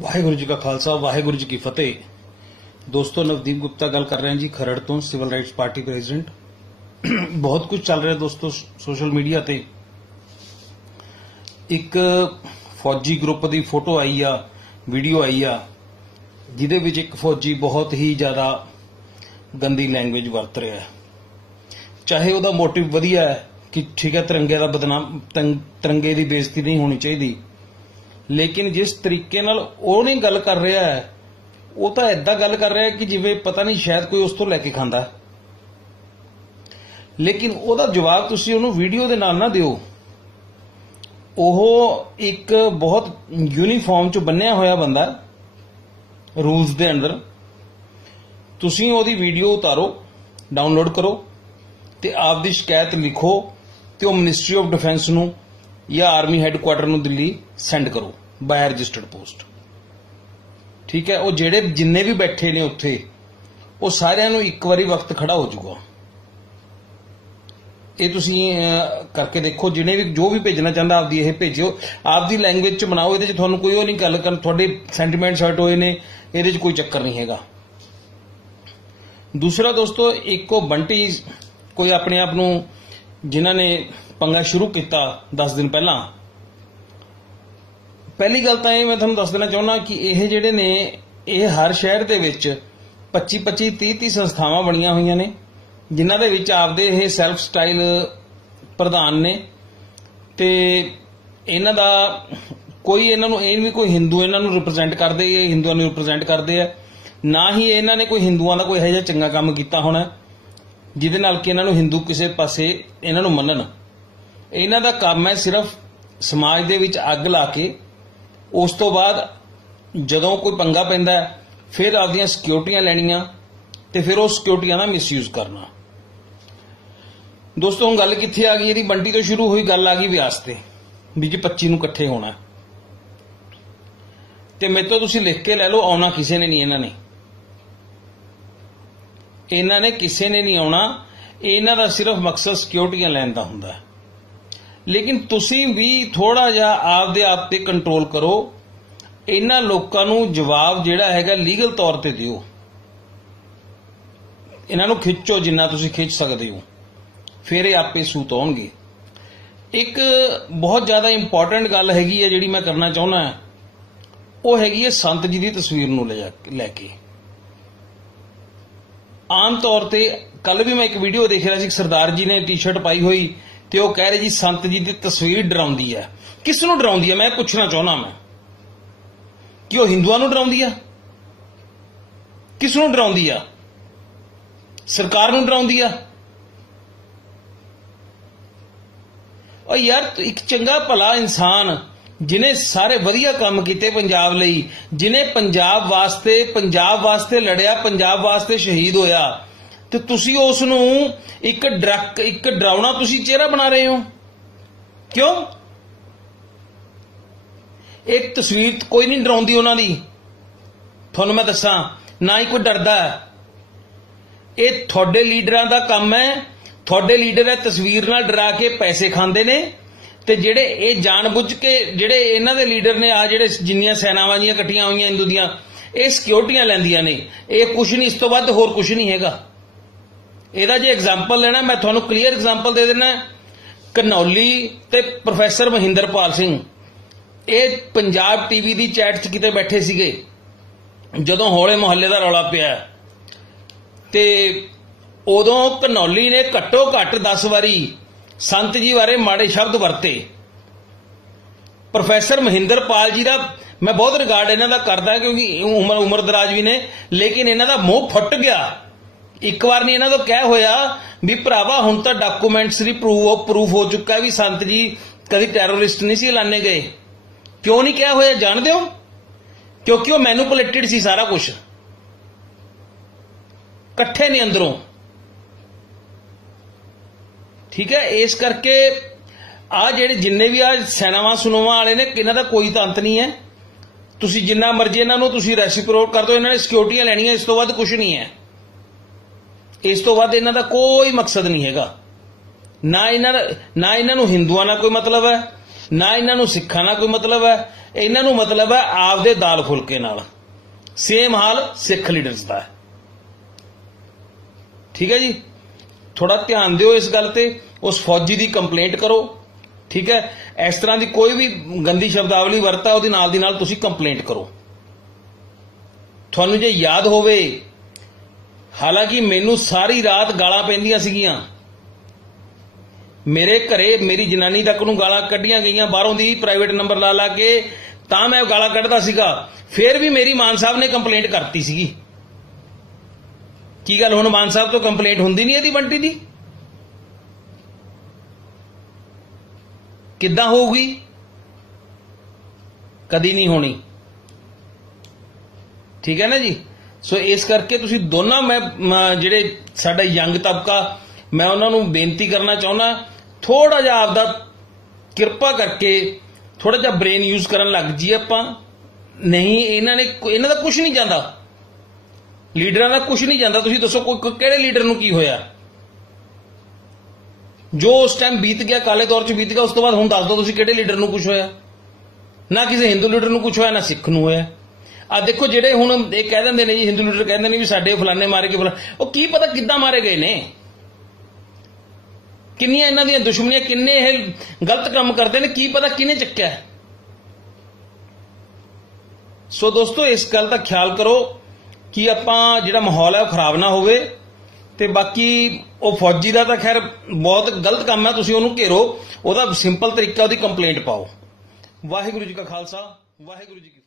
ਵਾਹਿਗੁਰੂ ਜੀ ਕਾ ਖਾਲਸਾ, ਵਾਹਿਗੁਰੂ ਜੀ ਕੀ ਫਤਿਹ। ਦੋਸਤੋ, ਨਵਦੀਪ ਗੁਪਤਾ ਗੱਲ ਕਰ ਰਹੇ ਹਾਂ ਜੀ ਖਰੜ ਤੋਂ, ਸਿਵਲ ਰਾਈਟਸ ਪਾਰਟੀ ਪ੍ਰੈਜ਼ੀਡੈਂਟ। ਬਹੁਤ ਕੁਝ ਚੱਲ ਰਿਹਾ ਦੋਸਤੋ ਸੋਸ਼ਲ ਮੀਡੀਆ ਤੇ। ਇੱਕ ਫੌਜੀ ਗਰੁੱਪ ਦੀ ਫੋਟੋ ਆਈ ਆ, ਵੀਡੀਓ ਆਈ ਆ, ਜਿਹਦੇ ਵਿੱਚ ਇੱਕ ਫੌਜੀ ਬਹੁਤ ਹੀ ਜ਼ਿਆਦਾ ਗੰਦੀ ਲੈਂਗੁਏਜ ਵਰਤ ਰਿਹਾ ਹੈ। ਚਾਹੇ ਉਹਦਾ ਮੋਟਿਵ ਵਧੀਆ ਹੈ ਕਿ ਠੀਕ ਹੈ, ਤਿਰੰਗੇ ਦਾ ਬਦਨਾਮ ਤਿਰੰਗੇ ਦੀ ਬੇਇੱਜ਼ਤੀ ਨਹੀਂ ਹੋਣੀ ਚਾਹੀਦੀ ਲੇਕਿਨ ਜਿਸ ਤਰੀਕੇ ਨਾਲ ਉਹ ਨਹੀਂ ਗੱਲ ਕਰ ਰਿਹਾ ਹੈ, ਉਹ ਤਾਂ ਐਦਾਂ ਗੱਲ ਕਰ ਰਿਹਾ ਕਿ ਜਿਵੇਂ ਪਤਾ ਨਹੀਂ ਸ਼ਾਇਦ ਕੋਈ ਉਸ ਤੋਂ ਲੈ ਕੇ ਖਾਂਦਾ। ਲੇਕਿਨ ਉਹਦਾ ਜਵਾਬ ਤੁਸੀਂ ਉਹਨੂੰ ਵੀਡੀਓ ਦੇ ਨਾਲ ਨਾ ਦਿਓ। ਉਹ ਇੱਕ ਬਹੁਤ ਯੂਨੀਫਾਰਮ ਚ ਬੰਨਿਆ ਹੋਇਆ ਬੰਦਾ ਰੂਲਸ ਦੇ ਅੰਦਰ। ਤੁਸੀਂ ਉਹਦੀ ਵੀਡੀਓ ਉਤਾਰੋ ਡਾਊਨਲੋਡ ਕਰੋ ਤੇ ਆਪ ਦੀ ਸ਼ਿਕਾਇਤ ਲਿਖੋ ਤੇ ਉਹ ਮਿਨਿਸਟਰੀ ਆਫ ਡਿਫੈਂਸ ਨੂੰ ਜਾਂ ਆਰਮੀ ਹੈੱਡਕੁਆਟਰ ਨੂੰ ਦਿੱਲੀ ਸੈਂਡ ਕਰੋ ਬਾਈ ਰਜਿਸਟਰਡ ਪੋਸਟ ਠੀਕ ਹੈ, ਉਹ ਜਿਹੜੇ ਜਿੰਨੇ ਵੀ ਬੈਠੇ ਨੇ ਉੱਥੇ, ਉਹ ਸਾਰਿਆਂ ਨੂੰ ਇੱਕ ਵਾਰੀ ਵਕਤ ਖੜਾ ਹੋ ਜਾਊਗਾ। ਇਹ ਤੁਸੀਂ ਕਰਕੇ ਦੇਖੋ, ਜਿਹਨੇ ਵੀ ਜੋ ਵੀ ਭੇਜਣਾ ਚਾਹੁੰਦਾ ਆਪਦੀ ਇਹ ਭੇਜਿਓ। ਆਪਦੀ ਲੈਂਗੁਏਜ ਚ ਬਣਾਓ, ਇਹਦੇ ਚ ਤੁਹਾਨੂੰ ਕੋਈ ਉਹ ਨਹੀਂ ਗੱਲ ਕਰਨ, ਤੁਹਾਡੇ ਸੈਂਟੀਮੈਂਟਸ ਹਰਟ ਹੋਏ ਨੇ, ਇਹਦੇ ਚ ਕੋਈ ਚੱਕਰ ਨਹੀਂ ਹੈਗਾ। ਦੂਸਰਾ ਦੋਸਤੋ, ਇੱਕੋ ਬੰਟੀ, ਕੋਈ ਆਪਣੇ ਆਪ ਨੂੰ, ਜਿਨ੍ਹਾਂ ਨੇ ਪੰਗਾ ਸ਼ੁਰੂ ਕੀਤਾ 10 ਦਿਨ ਪਹਿਲਾਂ। ਪਹਿਲੀ ਗੱਲ ਤਾਂ ਇਹ ਮੈਂ ਤੁਹਾਨੂੰ ਦੱਸ ਦੇਣਾ ਚਾਹੁੰਦਾ ਕਿ ਇਹ ਜਿਹੜੇ ਨੇ, ਇਹ ਹਰ ਸ਼ਹਿਰ ਦੇ ਵਿੱਚ 25 25 30 30 ਸੰਸਥਾਵਾਂ ਬਣੀਆਂ ਹੋਈਆਂ ਨੇ, ਜਿਨ੍ਹਾਂ ਦੇ ਵਿੱਚ ਆਪਦੇ ਇਹ ਸੈਲਫ ਸਟਾਈਲ ਪ੍ਰਧਾਨ ਨੇ। ਤੇ ਇਹਨਾਂ ਦਾ ਕੋਈ ਇਹਨਾਂ ਨੂੰ, ਇਹ ਵੀ ਕੋਈ ਹਿੰਦੂ ਇਹਨਾਂ ਨੂੰ ਰਿਪਰੈਜ਼ੈਂਟ ਕਰਦੇ ਇਹ ਹਿੰਦੂਆਂ ਨੂੰ ਰਿਪਰੈਜ਼ੈਂਟ ਕਰਦੇ ਆ। ਨਾ ਹੀ ਇਹਨਾਂ ਨੇ ਕੋਈ ਹਿੰਦੂਆਂ ਦਾ ਕੋਈ ਇਹੋ ਜਿਹਾ ਚੰਗਾ ਕੰਮ ਕੀਤਾ ਹੋਣਾ, ਜਿਹਦੇ ਨਾਲ ਕਿ ਇਹਨਾਂ ਨੂੰ ਹਿੰਦੂ ਕਿਸੇ ਪਾਸੇ ਇਹਨਾਂ ਨੂੰ ਮੰਨਣ। ਇਹਨਾਂ ਦਾ ਕੰਮ ਹੈ ਸਿਰਫ ਸਮਾਜ ਦੇ ਵਿੱਚ ਅੱਗ ਲਾ ਕੇ ਉਸ ਤੋਂ ਬਾਅਦ ਜਦੋਂ ਕੋਈ ਪੰਗਾ ਪੈਂਦਾ ਫਿਰ ਆਪਦੀਆਂ ਸਿਕਿਉਰਟੀਆਂ ਲੈਣੀਆਂ ਤੇ ਫਿਰ ਉਹ ਸਿਕਿਉਰਟੀਆਂ ਦਾ ਮਿਸਯੂਜ਼ ਕਰਨਾ। ਦੋਸਤੋ, ਹੁਣ ਗੱਲ ਕਿੱਥੇ ਆ ਗਈ? ਇਹਦੀ ਬੰਟੀ ਤੋਂ ਸ਼ੁਰੂ ਹੋਈ ਗੱਲ ਆ ਗਈ ਵਿਆਸ ਤੇ, ਵੀ ਜੀ 25 ਨੂੰ ਇਕੱਠੇ ਹੋਣਾ ਹੈ। ਤੇ ਮੇਰੇ ਤੋਂ ਤੁਸੀਂ ਲਿਖ ਕੇ ਲੈ ਲਓ, ਆਉਣਾ ਕਿਸੇ ਨੇ ਨਹੀਂ ਇਹਨਾਂ ਨੇ। ਇਹਨਾਂ ਨੇ ਕਿਸੇ ਨੇ ਨਹੀਂ ਆਉਣਾ। ਇਹਨਾਂ ਦਾ ਸਿਰਫ ਮਕਸਦ ਸਿਕਿਉਰਟੀਆਂ ਲੈਣ ਦਾ ਹੁੰਦਾ ਹੈ। ਲੇਕਿਨ ਤੁਸੀਂ ਵੀ ਥੋੜਾ ਜਿਹਾ ਆਪਦੇ ਆਪ ਤੇ ਕੰਟਰੋਲ ਕਰੋ। ਇਹਨਾਂ ਲੋਕਾਂ ਨੂੰ ਜਵਾਬ ਜਿਹੜਾ ਹੈਗਾ ਲੀਗਲ ਤੌਰ ਤੇ ਦਿਓ। ਇਹਨਾਂ ਨੂੰ ਖਿੱਚੋ ਜਿੰਨਾ ਤੁਸੀਂ ਖਿੱਚ ਸਕਦੇ ਹੋ। ਫਿਰ ਇਹ ਆਪੇ ਸੂਤ ਆਉਣਗੇ। ਇੱਕ ਬਹੁਤ ਜ਼ਿਆਦਾ ਇੰਪੋਰਟੈਂਟ ਗੱਲ ਹੈਗੀ ਹੈ ਜਿਹੜੀ ਮੈਂ ਕਰਨਾ ਚਾਹੁੰਦਾ ਉਹ ਹੈਗੀ ਹੈ ਸੰਤ ਜੀ ਦੀ ਤਸਵੀਰ ਨੂੰ ਲੈ ਲੈ ਕੇ। ਆਮ ਤੌਰ ਤੇ ਕੱਲ ਵੀ ਮੈਂ ਇੱਕ ਵੀਡੀਓ ਦੇਖ ਰਿਹਾ ਸੀ ਸਰਦਾਰ ਜੀ ਨੇ ਟੀ-ਸ਼ਰਟ ਪਾਈ ਹੋਈ। ਤੇ ਉਹ ਕਹਿ ਰਹੇ ਜੀ, ਸੰਤ ਜੀ ਦੀ ਤਸਵੀਰ ਡਰਾਉਂਦੀ ਹੈ ਕਿਸ ਨੂੰ ਡਰਾਉਂਦੀ ਹੈ ਮੈਂ ਪੁੱਛਣਾ ਚਾਹੁੰਦਾ ਮੈਂ। ਕਿ ਉਹ ਹਿੰਦੂਆਂ ਨੂੰ ਡਰਾਉਂਦੀ ਆ? ਕਿਸ ਨੂੰ ਡਰਾਉਂਦੀ ਆ? ਸਰਕਾਰ ਨੂੰ ਡਰਾਉਂਦੀ ਆ? ਉਹ ਯਾਰ, ਇੱਕ ਚੰਗਾ ਭਲਾ ਇਨਸਾਨ ਜਿਨੇ ਸਾਰੇ ਵਧੀਆ ਕੰਮ ਕੀਤੇ ਪੰਜਾਬ ਲਈ ਜਿਨੇ ਪੰਜਾਬ ਵਾਸਤੇ ਪੰਜਾਬ ਵਾਸਤੇ ਲੜਿਆ, ਪੰਜਾਬ ਵਾਸਤੇ ਸ਼ਹੀਦ ਹੋਇਆ ਤੇ ਤੁਸੀਂ ਉਸ ਨੂੰ ਇੱਕ ਡਰਕ, ਇੱਕ ਡਰਾਉਣਾ ਤੁਸੀਂ ਚਿਹਰਾ ਬਣਾ ਰਹੇ ਹੋ। ਕਿਉਂ? ਇੱਕ ਤਸਵੀਰ ਕੋਈ ਨਹੀਂ ਡਰਾਉਂਦੀ ਉਹਨਾਂ ਦੀ। ਤੁਹਾਨੂੰ ਮੈਂ ਦੱਸਾਂ, ਨਾ ਹੀ ਕੋਈ ਡਰਦਾ ਇਹ ਤੁਹਾਡੇ ਲੀਡਰਾਂ ਦਾ ਕੰਮ ਹੈ। ਤੁਹਾਡੇ ਲੀਡਰ ਇਹ ਤਸਵੀਰ ਨਾਲ ਡਰਾ ਕੇ ਪੈਸੇ ਖਾਂਦੇ ਨੇ ਤੇ ਜਿਹੜੇ ਇਹ ਜਾਣਬੁੱਝ ਕੇ, ਜਿਹੜੇ ਇਹਨਾਂ ਦੇ ਲੀਡਰ ਨੇ ਆ ਜਿਹੜੇ ਜਿੰਨੀਆਂ ਸੈਨਾਵਾਂ ਦੀਆਂ ਇਕੱਠੀਆਂ ਹੋਈਆਂ ਹਿੰਦੂ ਦੀਆਂ, ਇਹ ਸਿਕਿਉਰਟੀਆਂ ਲੈਂਦੀਆਂ ਨੇ। ਇਹ ਕੁਝ ਨਹੀਂ, ਇਸ ਤੋਂ ਵੱਧ ਹੋਰ ਕੁਝ ਨਹੀਂ ਹੈਗਾ। ਇਹਦਾ ਜੇ ਐਗਜ਼ਾਮਪਲ ਲੈਣਾ, ਮੈਂ ਤੁਹਾਨੂੰ ਕਲੀਅਰ ਐਗਜ਼ਾਮਪਲ ਦੇ ਦੇਣਾ ਕਨੌਲੀ ਤੇ ਪ੍ਰੋਫੈਸਰ ਮਹਿੰਦਰਪਾਲ ਸਿੰਘ, ਇਹ ਪੰਜਾਬ ਟੀਵੀ ਦੀ ਚੈਟ 'ਚ ਕਿਤੇ ਬੈਠੇ ਸੀਗੇ। ਜਦੋਂ ਹੌਲੇ ਮੁਹੱਲੇ ਦਾ ਰੌਲਾ ਪਿਆ। ਤੇ ਉਦੋਂ ਕਨੌਲੀ ਨੇ ਘੱਟੋ ਘੱਟ 10 ਵਾਰੀ ਸੰਤ ਜੀ ਬਾਰੇ ਮਾੜੇ ਸ਼ਬਦ ਵਰਤੇ। ਪ੍ਰੋਫੈਸਰ ਮਹਿੰਦਰਪਾਲ ਜੀ ਦਾ ਮੈਂ ਬਹੁਤ ਰਿਗਾਰਡ ਇਹਨਾਂ ਦਾ ਕਰਦਾ ਕਿਉਂਕਿ ਉਮਰ ਉਮਰ ਦਰਾਜ ਵੀ ਨੇ, ਲੇਕਿਨ ਇਹਨਾਂ ਦਾ ਮੂੰਹ ਫੁੱਟ ਗਿਆ। ਇੱਕ ਵਾਰ ਨਹੀਂ ਇਹਨਾਂ ਤੋਂ ਕਹਿ ਹੋਇਆ ਵੀ ਭਰਾਵਾ, ਹੁਣ ਤਾਂ ਡਾਕੂਮੈਂਟਸ ਦੀ ਪ੍ਰੂਫ ਪ੍ਰੂਫ ਹੋ ਚੁੱਕਾ ਵੀ ਸੰਤ ਜੀ ਕਦੀ ਟੈਰਰਿਸਟ ਨਹੀਂ ਸੀ ਐਲਾਨੇ ਗਏ। ਕਿਉਂ ਨਹੀਂ ਕਿਹਾ ਹੋਇਆ, ਜਾਣਦੇ ਹੋ? ਕਿਉਂਕਿ ਉਹ ਮੈਨੂਪੂਲੇਟਡ ਸੀ ਸਾਰਾ ਕੁਝ ਇਕੱਠੇ ਨੇ ਅੰਦਰੋਂ। ਠੀਕ ਹੈ, ਇਸ ਕਰਕੇ ਆ ਜਿਹੜੇ ਜਿੰਨੇ ਵੀ ਆ ਸੈਨਾਵਾਂ, ਸੁਨੋਵਾਂ ਵਾਲੇ ਨੇ, ਇਹਨਾਂ ਦਾ ਕੋਈ ਤਾਂ ਅੰਤ ਨਹੀਂ ਹੈ। ਤੁਸੀਂ ਜਿੰਨਾ ਮਰਜ਼ੀ ਇਹਨਾਂ ਨੂੰ ਤੁਸੀਂ ਰੈਸਿਪਰੋਟ ਕਰ ਦਿਓ, ਇਹਨਾਂ ਨੇ ਸਿਕਿਉਰਟੀਆਂ ਲੈਣੀਆਂ, ਇਸ ਤੋਂ ਵੱਧ ਕੁਝ ਨਹੀਂ ਹੈ। ਇਸ ਤੋਂ ਵੱਧ ਇਹਨਾਂ ਦਾ ਕੋਈ ਮਕਸਦ ਨਹੀਂ ਹੈਗਾ। ਨਾ ਇਹਨਾਂ ਦਾ ਨਾ ਇਹਨਾਂ ਨੂੰ ਹਿੰਦੂਆਂ ਨਾਲ ਕੋਈ ਮਤਲਬ ਹੈ, ਨਾ ਇਹਨਾਂ ਨੂੰ ਸਿੱਖਾਂ ਨਾਲ ਕੋਈ ਮਤਲਬ ਹੈ, ਇਹਨਾਂ ਨੂੰ ਮਤਲਬ ਹੈ ਆਪਦੇ ਦਾਲ ਫੁਲਕੇ ਨਾਲ। ਸੇਮ ਹਾਲ ਸਿੱਖ ਲੀਡਰਸ ਦਾ ਹੈ। ਠੀਕ ਹੈ ਜੀ? ਥੋੜਾ ਧਿਆਨ ਦਿਓ ਇਸ ਗੱਲ ਤੇ, ਉਸ ਫੌਜੀ ਦੀ ਕੰਪਲੇਂਟ ਕਰੋ। ਠੀਕ ਹੈ? ਇਸ ਤਰ੍ਹਾਂ ਦੀ ਕੋਈ ਵੀ ਗੰਦੀ ਸ਼ਬਦਾਵਲੀ ਵਰਤਾ, ਉਹਦੇ ਨਾਲ ਦੀ ਨਾਲ ਤੁਸੀਂ ਕੰਪਲੇਂਟ ਕਰੋ। ਤੁਹਾਨੂੰ ਜੇ ਯਾਦ ਹੋਵੇ ਹਾਲਾਂਕਿ ਮੈਨੂੰ ਸਾਰੀ ਰਾਤ ਗਾਲਾਂ ਪੈਂਦੀਆਂ ਸੀਗੀਆਂ। ਮੇਰੇ ਘਰੇ ਮੇਰੀ ਜਨਾਨੀ ਤੱਕ ਨੂੰ ਗਾਲਾਂ ਕੱਢੀਆਂ ਗਈਆਂ, ਬਾਹਰੋਂ ਦੀ ਪ੍ਰਾਈਵੇਟ ਨੰਬਰ ਲਾ ਲਾ ਕੇ, ਤਾਂ ਮੈਂ ਗਾਲਾਂ ਕੱਢਦਾ ਸੀਗਾ। ਫਿਰ ਵੀ ਮੇਰੀ ਮਾਨ ਸਾਹਿਬ ਨੇ ਕੰਪਲੇਂਟ ਕਰਤੀ ਸੀਗੀ। ਕੀ ਗੱਲ, ਹੁਣ ਮਾਨ ਸਾਹਿਬ ਤੋਂ ਕੰਪਲੇਂਟ ਹੁੰਦੀ ਨਹੀਂ ਇਹਦੀ ਬੰਟੀ ਦੀ? ਕਿੱਦਾਂ ਹੋਊਗੀ? ਕਦੀ ਨਹੀਂ ਹੋਣੀ। ਠੀਕ ਹੈ ਨਾ ਜੀ? ਸੋ ਇਸ ਕਰਕੇ ਤੁਸੀਂ ਦੋਨਾਂ ਮੈਂ ਜਿਹੜੇ ਸਾਡਾ ਯੰਗ ਤਬਕਾ, ਮੈਂ ਉਹਨਾਂ ਨੂੰ ਬੇਨਤੀ ਕਰਨਾ ਚਾਹੁੰਦਾ ਥੋੜਾ ਜਿਹਾ ਆਪਦਾ ਕਿਰਪਾ ਕਰਕੇ ਥੋੜਾ ਜਿਹਾ ਬ੍ਰੇਨ ਯੂਜ਼ ਕਰਨ ਲੱਗ ਜੀ ਆਪਾਂ। ਨਹੀਂ, ਇਹਨਾਂ ਨੇ ਇਹਨਾਂ ਦਾ ਕੁਝ ਨਹੀਂ ਜਾਂਦਾ। ਲੀਡਰਾਂ ਦਾ ਕੁਝ ਨਹੀਂ ਜਾਂਦਾ। ਤੁਸੀਂ ਦੱਸੋ ਕੋਈ, ਕੋਈ- ਕਿਹੜੇ ਲੀਡਰ ਨੂੰ ਕੀ ਹੋਇਆ? ਜੋ ਉਸ ਟਾਈਮ ਬੀਤ ਗਿਆ, ਕਾਲੇ ਦੌਰ ਚ ਬੀਤ ਗਿਆ, ਉਸ ਤੋਂ ਬਾਅਦ ਹੁਣ ਦੱਸ ਦਿਓ ਤੁਸੀਂ ਕਿਹੜੇ ਲੀਡਰ ਨੂੰ ਕੁਝ ਹੋਇਆ। ਨਾ ਕਿਸੇ ਹਿੰਦੂ ਲੀਡਰ ਨੂੰ ਕੁਝ ਹੋਇਆ, ਨਾ ਸਿੱਖ ਨੂੰ ਹੋਇਆ। ਆ ਦੇਖੋ ਜਿਹੜੇ ਹੁਣ ਇਹ ਕਹਿ ਦਿੰਦੇ ਨੇ ਜੀ ਹਿੰਦੂ ਲੀਡਰ ਕਹਿੰਦੇ ਨੇ ਵੀ ਸਾਡੇ ਫਲਾਣੇ ਮਾਰੇ ਕੇ ਫਲਾ ਉਹ ਕੀ ਪਤਾ ਕਿੱਦਾਂ ਮਾਰੇ ਗਏ ਨੇ? ਕਿੰਨੀਆਂ ਇਹਨਾਂ ਦੀਆਂ ਦੁਸ਼ਮਣੀਆਂ, ਕਿੰਨੇ ਇਹ ਗਲਤ ਕੰਮ ਕਰਦੇ ਨੇ, ਕੀ ਪਤਾ ਕਿਹਨੇ ਚੱਕਿਆ? ਸੋ ਦੋਸਤੋ, ਇਸ ਗੱਲ ਦਾ ਖਿਆਲ ਕਰੋ ਕਿ ਆਪਾਂ ਜਿਹੜਾ ਮਾਹੌਲ ਹੈ ਉਹ ਖਰਾਬ ਨਾ ਹੋਵੇ ਤੇ ਬਾਕੀ ਉਹ ਫੌਜੀ ਦਾ ਤਾਂ ਖੈਰ ਬਹੁਤ ਗਲਤ ਕੰਮ ਹੈ, ਤੁਸੀਂ ਉਹਨੂੰ ਘੇਰੋ। ਉਹਦਾ ਸਿੰਪਲ ਤਰੀਕਾ ਉਹਦੀ ਕੰਪਲੇਂਟ ਪਾਓ। ਵਾਹਿਗੁਰੂ ਜੀ ਕਾ ਖਾਲਸਾ, ਵਾਹਿਗੁਰੂ ਜੀ ਕੀ